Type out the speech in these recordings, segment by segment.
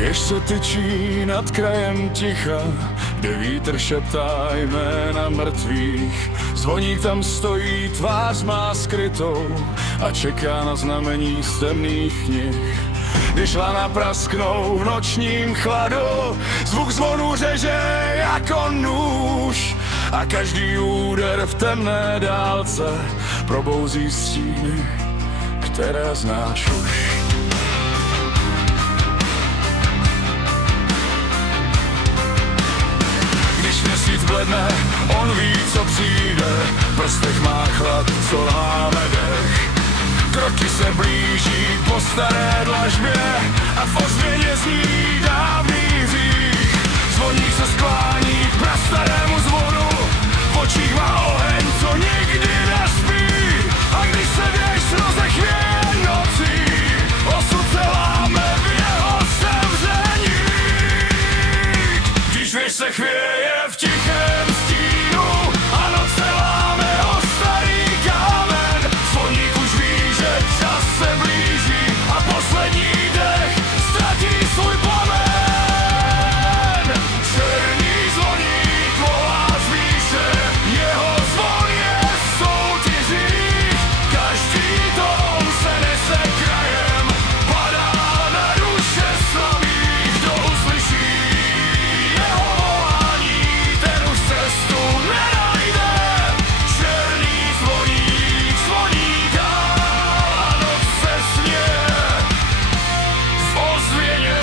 Jež se tyčí nad krajem ticha, kde vítr šeptá jména mrtvých. Zvoník tam stojí, tvář má skrytou a čeká na znamení z temných knih. Když lana prasknou v nočním chladu, zvuk zvonu řeže jako nůž a každý úder v temné dálce probouzí stíny, které znáš už. Když měsíc bledne, on ví, co přijde, v prstech má chlad, co láme dech. Kroky se blíží po staré dlažbě a v ozvěně zní dávný hřích. Zvoník se sklání k prastarému zvonu, v očích má oheň, co nikdy nespí. A když se věž rozechvěje nocí, osud se láme v jeho sevření. Když věž se chvěje v tichém stínu a noc se láme o starý kámen, zvoník už ví, že čas se blíží a poslední dech ztratí svůj plamen. Černý zvoník volá z výše, jeho zvon je v soutěžích. Každý tón se nese krajem, padá na duše slabých. Kdo uslyší jeho volání, ten už cestu nenajde. Černý zvoník zvoní dál a noc se směje v ozvěně.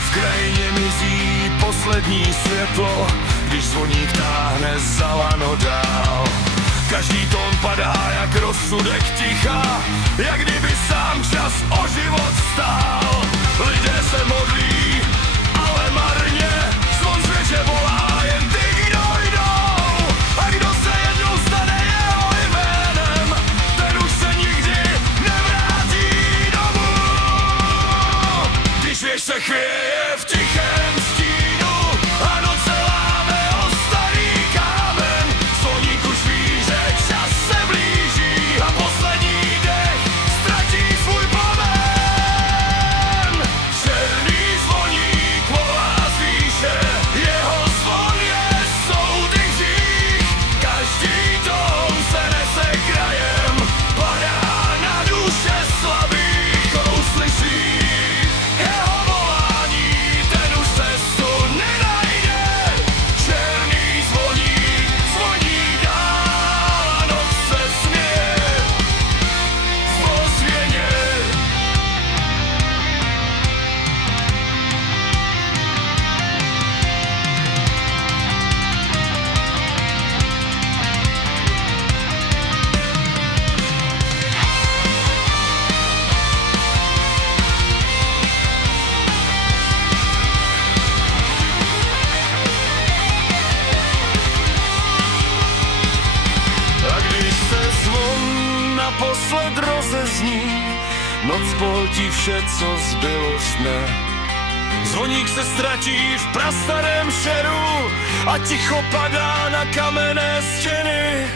V krajině mizí poslední světlo, když zvoník táhne za lano dál. Každý tón padá jak rozsudek ticha, jak kdyby sám čas o život stál. Lidé se modlí, ale marně, zvon zvěže volá jen ty, kdo jdou. A kdo se jednou stane jeho jménem, ten už se nikdy nevrátí domů. Když věž se chvěje v tichém stínu a noc se láme o starý kámen, zvoník už ví, že čas se blíží a poslední dech ztratí svůj plamen. Černý zvoník volá z výše, jeho zvon je soudých hřích. Každý tón se nese krajem, padá na duše slabých. Kdo uslyší jeho volání, ten už cestu nenajde. Černý zvoník zvoní dál a noc se směje v ozvěně. A když se zvon naposled rozezní, noc pohltí vše, co zbylo z dne. Zvoník se ztratí v prastarém šeru a ticho padá na kamenné stěny.